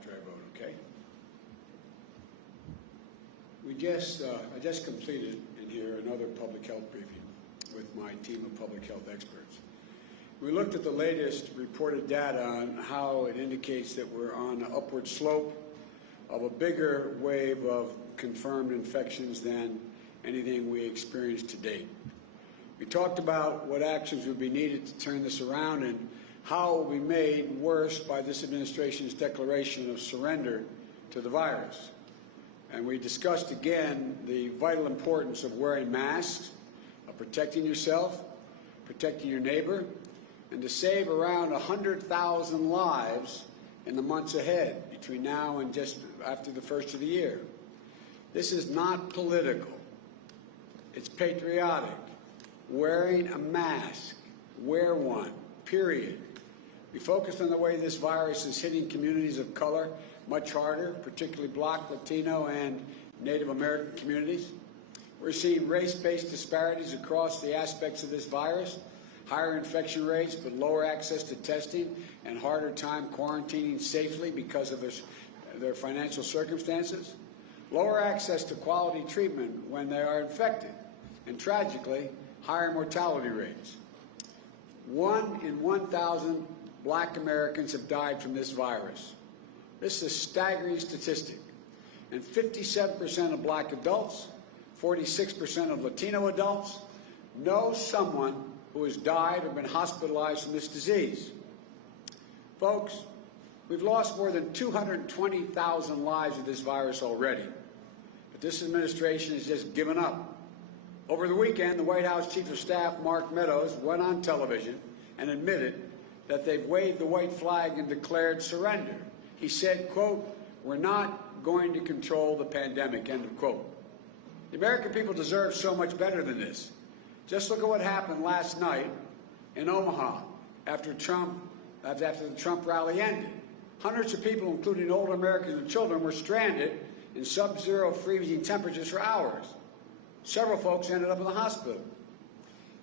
after I vote, okay? I just completed in here another public health briefing with my team of public health experts. We looked at the latest reported data on how it indicates that we're on an upward slope of a bigger wave of confirmed infections than anything we experienced to date. We talked about what actions would be needed to turn this around and how it will be made worse by this administration's declaration of surrender to the virus. And we discussed again the vital importance of wearing masks, of protecting yourself, protecting your neighbor, and to save around 100,000 lives in the months ahead between now and just after the first of the year. This is not political. It's patriotic. Wearing a mask, wear one, period. We focused on the way this virus is hitting communities of color much harder, particularly Black, Latino, and Native American communities. We're seeing race-based disparities across the aspects of this virus, higher infection rates but lower access to testing and harder time quarantining safely because of their financial circumstances, lower access to quality treatment when they are infected, and tragically, higher mortality rates. 1 in 1,000 Black Americans have died from this virus. This is a staggering statistic. And 57% of Black adults, 46% of Latino adults know someone who has died or been hospitalized from this disease. Folks, we've lost more than 220,000 lives of this virus already. But this administration has just given up. Over the weekend, the White House Chief of Staff, Mark Meadows, went on television and admitted that they've waved the white flag and declared surrender. He said, quote, "We're not going to control the pandemic," end of quote. The American people deserve so much better than this. Just look at what happened last night in Omaha after the Trump rally ended. Hundreds of people, including older Americans and children, were stranded in sub-zero freezing temperatures for hours. Several folks ended up in the hospital.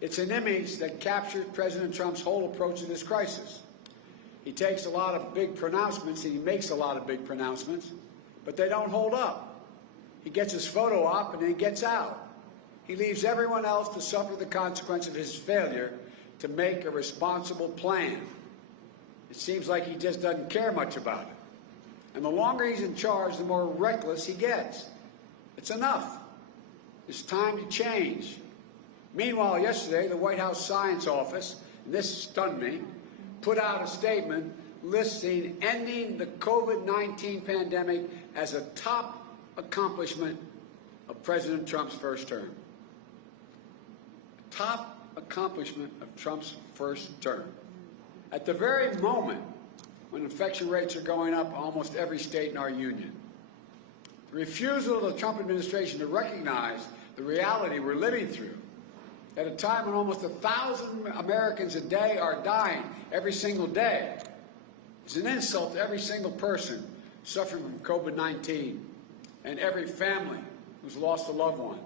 It's an image that captures President Trump's whole approach to this crisis. He takes a lot of big pronouncements, and he makes a lot of big pronouncements, but they don't hold up. He gets his photo op and then he gets out. He leaves everyone else to suffer the consequence of his failure to make a responsible plan. It seems like he just doesn't care much about it. And the longer he's in charge, the more reckless he gets. It's enough. It's time to change. Meanwhile, yesterday, the White House Science Office, and this stunned me, put out a statement listing ending the COVID-19 pandemic as a top accomplishment of President Trump's first term. Top accomplishment of Trump's first term. At the very moment when infection rates are going up in almost every state in our union. The refusal of the Trump administration to recognize the reality we're living through at a time when almost 1,000 Americans a day are dying every single day is an insult to every single person suffering from COVID-19 and every family who's lost a loved one.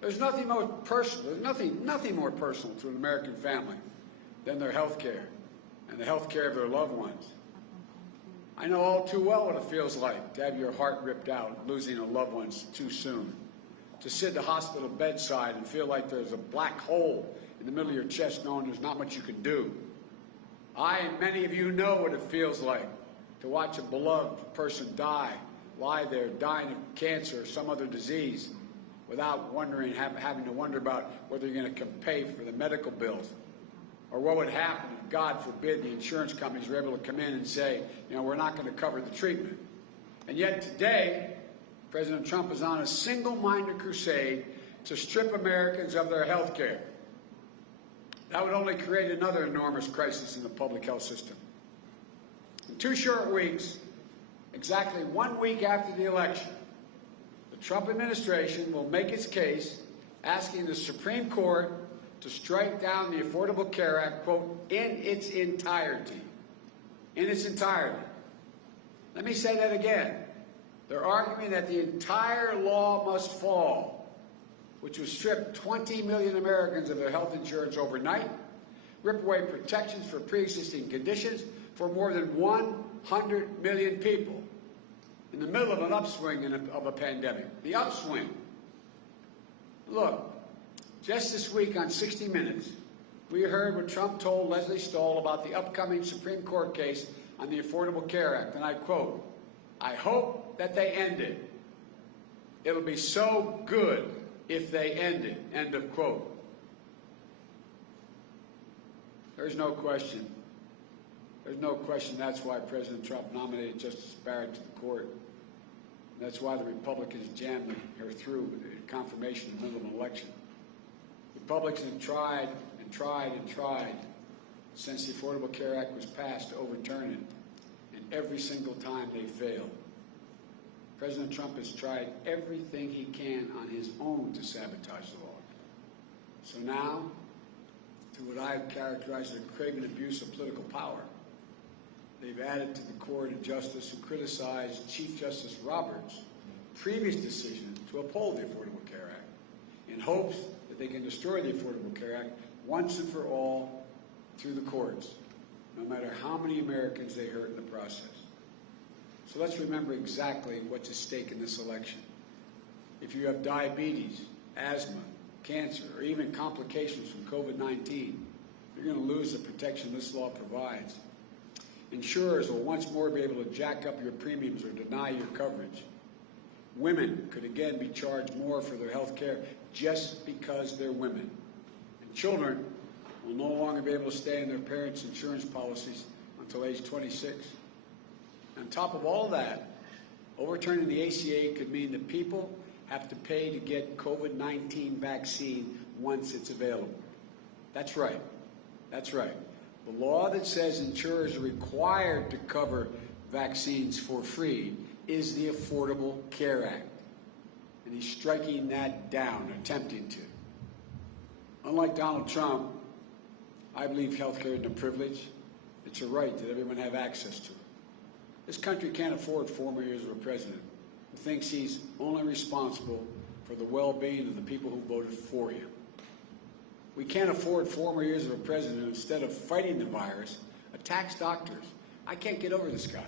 There's nothing more personal. There's nothing more personal to an American family than their health care and the health care of their loved ones. I know all too well what it feels like to have your heart ripped out, losing a loved one too soon. To sit at the hospital bedside and feel like there's a black hole in the middle of your chest knowing there's not much you can do. I and many of you know what it feels like to watch a beloved person lie there dying of cancer or some other disease without having to wonder about whether you're going to pay for the medical bills, or what would happen if, God forbid, the insurance companies were able to come in and say, you know, we're not going to cover the treatment. And yet today, President Trump is on a single-minded crusade to strip Americans of their health care. That would only create another enormous crisis in the public health system. In 2 short weeks, exactly 1 week after the election, the Trump administration will make its case asking the Supreme Court to strike down the Affordable Care Act, quote, in its entirety. In its entirety. Let me say that again. They're arguing that the entire law must fall, which would strip 20 million Americans of their health insurance overnight, rip away protections for pre-existing conditions for more than 1 400 million people in the middle of an upswing of a pandemic. The upswing. Look, just this week on 60 Minutes, we heard what Trump told Leslie Stahl about the upcoming Supreme Court case on the Affordable Care Act, and I quote, "I hope that they end it. It'll be so good if they end it," end of quote. There's no question. There's no question that's why President Trump nominated Justice Barrett to the court. That's why the Republicans jammed her through with confirmation in the middle of an election. Republicans have tried and tried and tried since the Affordable Care Act was passed to overturn it, and every single time they failed. President Trump has tried everything he can on his own to sabotage the law. So now, through what I characterize as a craven abuse of political power, they've added to the court a justice who criticized Chief Justice Roberts' previous decision to uphold the Affordable Care Act in hopes that they can destroy the Affordable Care Act once and for all through the courts, no matter how many Americans they hurt in the process. So let's remember exactly what's at stake in this election. If you have diabetes, asthma, cancer, or even complications from COVID-19, you're going to lose the protection this law provides. Insurers will once more be able to jack up your premiums or deny your coverage. Women could again be charged more for their health care just because they're women. And children will no longer be able to stay in their parents' insurance policies until age 26. On top of all that, overturning the ACA could mean that people have to pay to get COVID-19 vaccine once it's available. That's right. That's right. The law that says insurers are required to cover vaccines for free is the Affordable Care Act. And he's striking that down, attempting to. Unlike Donald Trump, I believe health care isn't a privilege. It's a right that everyone have access to it. This country can't afford 4 more years of a president who thinks he's only responsible for the well-being of the people who voted for him. We can't afford 4 more years of a president who, instead of fighting the virus, attacks doctors. I can't get over this guy.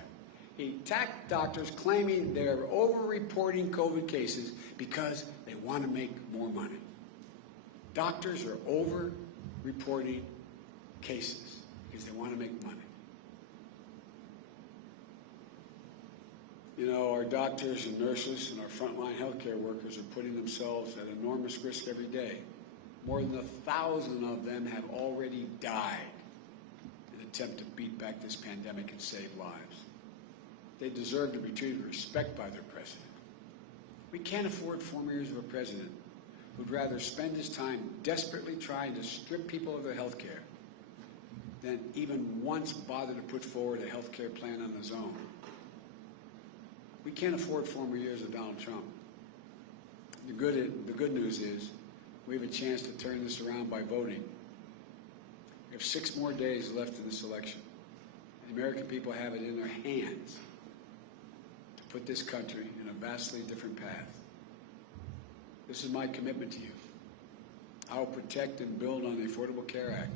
He attacked doctors claiming they're over-reporting COVID cases because they want to make more money. Doctors are over-reporting cases because they want to make money. You know, our doctors and nurses and our frontline healthcare workers are putting themselves at enormous risk every day. More than 1,000 of them have already died in an attempt to beat back this pandemic and save lives. They deserve to be treated with respect by their president. We can't afford 4 more years of a president who'd rather spend his time desperately trying to strip people of their health care than even once bother to put forward a health care plan on his own. We can't afford 4 more years of Donald Trump. The good news is we have a chance to turn this around by voting. We have 6 more days left in this election. The American people have it in their hands to put this country in a vastly different path. This is my commitment to you. I will protect and build on the Affordable Care Act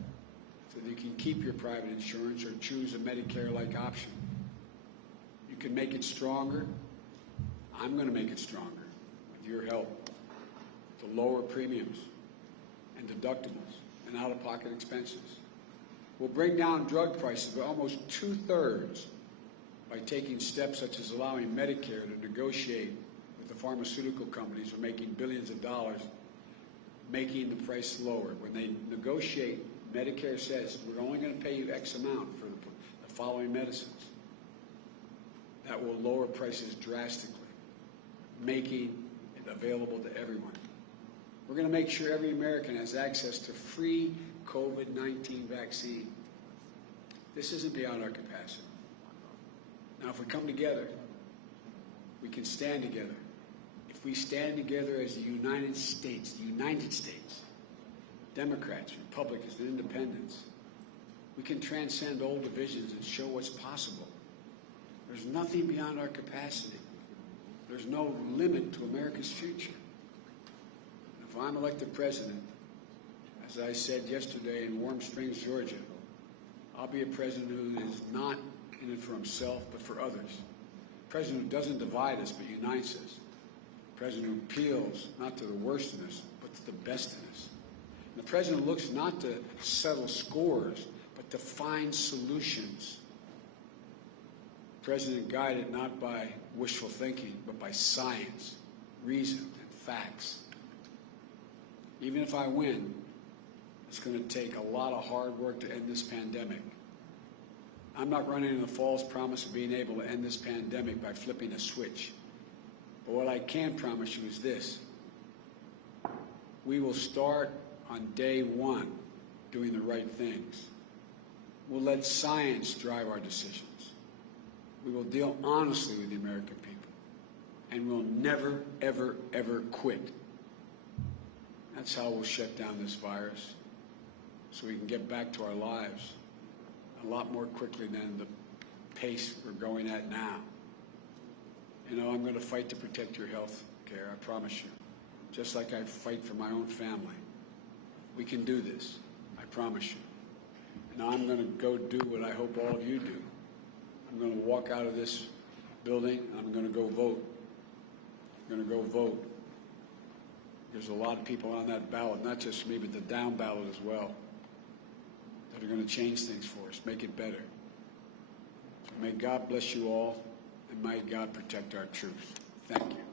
so that you can keep your private insurance or choose a Medicare-like option. You can make it stronger. I'm going to make it stronger with your help to lower premiums and deductibles and out-of-pocket expenses. We'll bring down drug prices by almost 2/3 by taking steps such as allowing Medicare to negotiate with the pharmaceutical companies who are making billions of dollars, making the price lower. When they negotiate, Medicare says, we're only going to pay you X amount for the following medicines. That will lower prices drastically, making it available to everyone. We're going to make sure every American has access to free COVID-19 vaccine. This isn't beyond our capacity. Now, if we come together, we can stand together. If we stand together as the United States, Democrats, Republicans, and Independents, we can transcend old divisions and show what's possible. There's nothing beyond our capacity. There's no limit to America's future. And if I'm elected president, as I said yesterday in Warm Springs, Georgia, I'll be a president who is not in it for himself, but for others. A president who doesn't divide us, but unites us. A president who appeals not to the worst in us, but to the best in us. And the president looks not to settle scores, but to find solutions. The president guided not by wishful thinking, but by science, reason, and facts. Even if I win, it's going to take a lot of hard work to end this pandemic. I'm not running on the false promise of being able to end this pandemic by flipping a switch. But what I can promise you is this. We will start on day one doing the right things. We'll let science drive our decisions. We will deal honestly with the American people. And we'll never, ever, ever quit. That's how we'll shut down this virus, so we can get back to our lives a lot more quickly than the pace we're going at now. You know, I'm going to fight to protect your health care, I promise you, just like I fight for my own family. We can do this, I promise you. Now I'm going to go do what I hope all of you do. I'm going to walk out of this building, and I'm going to go vote. I'm going to go vote. There's a lot of people on that ballot, not just me, but the down ballot as well, that are going to change things for us, make it better. So may God bless you all, and may God protect our troops. Thank you.